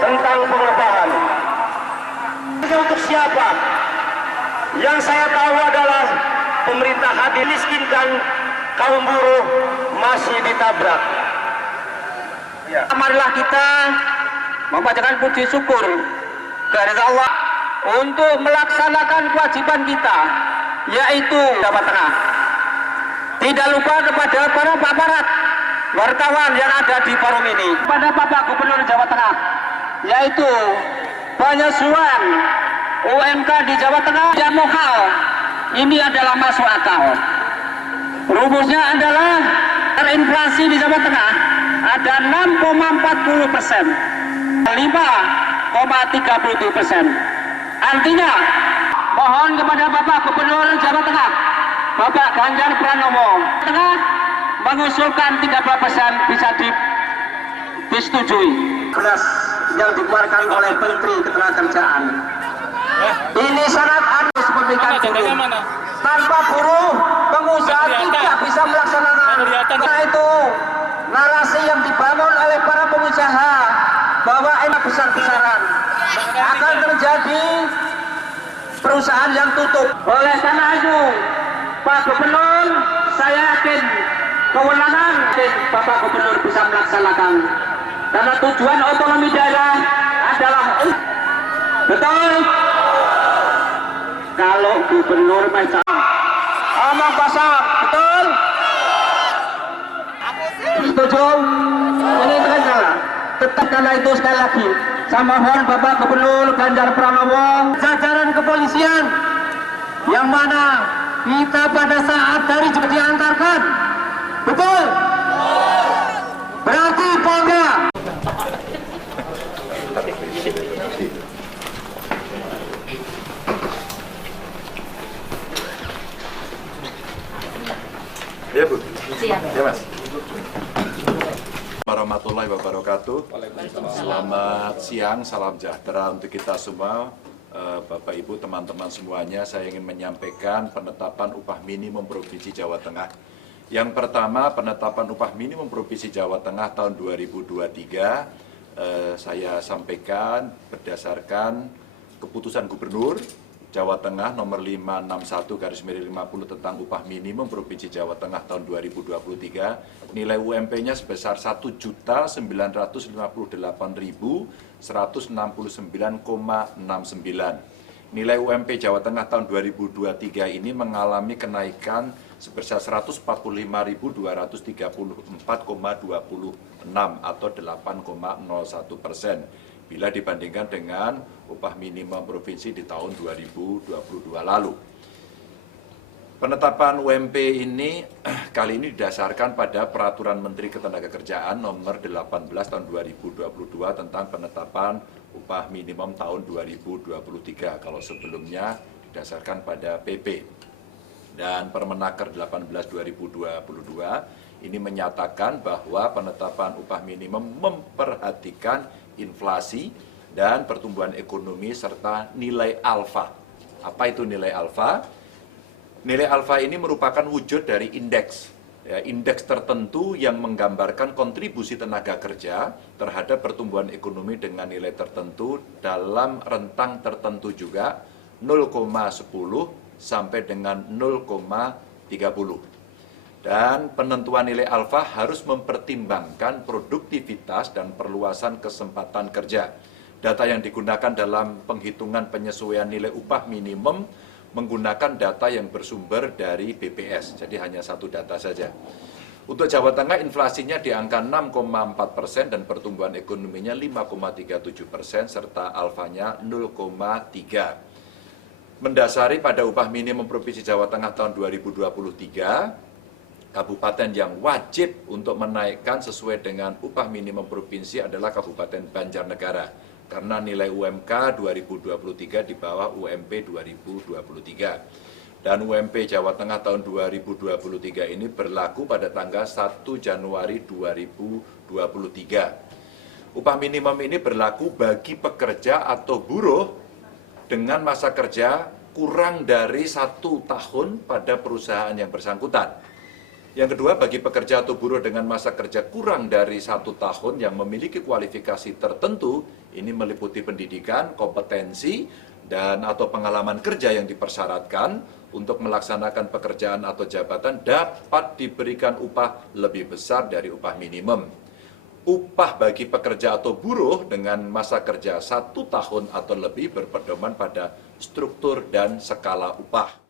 tentang pengupahan. Untuk siapa? Yang saya tahu adalah pemerintah hadir miskinkan kaum buruh masih ditabrak. Ya. Marilah kita membacakan puji syukur kepada Allah untuk melaksanakan kewajiban kita, yaitu Jawa Tengah. Tidak lupa kepada para aparat wartawan yang ada di forum ini, kepada Bapak Gubernur Jawa Tengah, yaitu penyesuaian UMK di Jawa Tengah dan lokal ini adalah masuk akal. Rumusnya adalah inflasi di Jawa Tengah ada 6,40%, 5,37%. Artinya, mohon kepada Bapak Gubernur Jawa Tengah, Bapak Ganjar Pranowo, Tengah mengusulkan 30% bisa disetujui. Yang dikeluarkan oleh Menteri Ketenagakerjaan. Ini sangat adil memberikan buruh. Tanpa buruh, pengusaha tidak bisa melaksanakan. Karena itu, narasi yang dibangun oleh para pengusaha bahwa enak besar-besaran akan terjadi perusahaan yang tutup. Oleh karena itu, Pak Gubernur, saya yakin kewenangan Bapak Gubernur bisa melaksanakan. Karena tujuan otonomi daerah adalah betul. Kalau gubernur macam omong kosong, betul? Setuju? Ini kan salah. Tetap karena itu sekali lagi, saya mohon Bapak Gubernur Ganjar Pranowo, jajaran kepolisian, yang mana kita pada saat dari Jepang diantarkan, betul? Berarti Polda. Ya Bu, Siap. ya Mas. Warahmatullahi wabarakatuh. Selamat siang, salam sejahtera untuk kita semua, Bapak Ibu, teman-teman semuanya. Saya ingin menyampaikan penetapan upah minimum Provinsi Jawa Tengah. Yang pertama, penetapan upah minimum Provinsi Jawa Tengah tahun 2023 saya sampaikan berdasarkan keputusan Gubernur Jawa Tengah nomor 561/50 tentang upah minimum Provinsi Jawa Tengah tahun 2023. Nilai UMP-nya sebesar 1.958.169,69. Nilai UMP Jawa Tengah tahun 2023 ini mengalami kenaikan sebesar 145.234,26 atau 8,01% bila dibandingkan dengan upah minimum provinsi di tahun 2022 lalu. Penetapan UMP ini kali ini didasarkan pada Peraturan Menteri Ketenagakerjaan nomor 18 tahun 2022 tentang penetapan upah minimum tahun 2023. Kalau sebelumnya didasarkan pada PP. Dan Permenaker 18 2022 ini menyatakan bahwa penetapan upah minimum memperhatikan inflasi dan pertumbuhan ekonomi serta nilai alfa. Apa itu nilai alfa? Nilai alfa ini merupakan wujud dari indeks, ya, indeks tertentu yang menggambarkan kontribusi tenaga kerja terhadap pertumbuhan ekonomi dengan nilai tertentu dalam rentang tertentu juga 0,10 sampai dengan 0,30. Dan penentuan nilai alfa harus mempertimbangkan produktivitas dan perluasan kesempatan kerja. Data yang digunakan dalam penghitungan penyesuaian nilai upah minimum menggunakan data yang bersumber dari BPS, jadi hanya satu data saja. Untuk Jawa Tengah inflasinya di angka 6,4% dan pertumbuhan ekonominya 5,37% serta alfanya 0,3. Mendasari pada upah minimum Provinsi Jawa Tengah tahun 2023, kabupaten yang wajib untuk menaikkan sesuai dengan upah minimum provinsi adalah Kabupaten Banjarnegara. Karena nilai UMK 2023 di bawah UMP 2023. Dan UMP Jawa Tengah tahun 2023 ini berlaku pada tanggal 1 Januari 2023. Upah minimum ini berlaku bagi pekerja atau buruh dengan masa kerja kurang dari 1 tahun pada perusahaan yang bersangkutan. Yang kedua, bagi pekerja atau buruh dengan masa kerja kurang dari 1 tahun yang memiliki kualifikasi tertentu, ini meliputi pendidikan, kompetensi, dan atau pengalaman kerja yang dipersyaratkan untuk melaksanakan pekerjaan atau jabatan dapat diberikan upah lebih besar dari upah minimum. Upah bagi pekerja atau buruh dengan masa kerja 1 tahun atau lebih berpedoman pada struktur dan skala upah.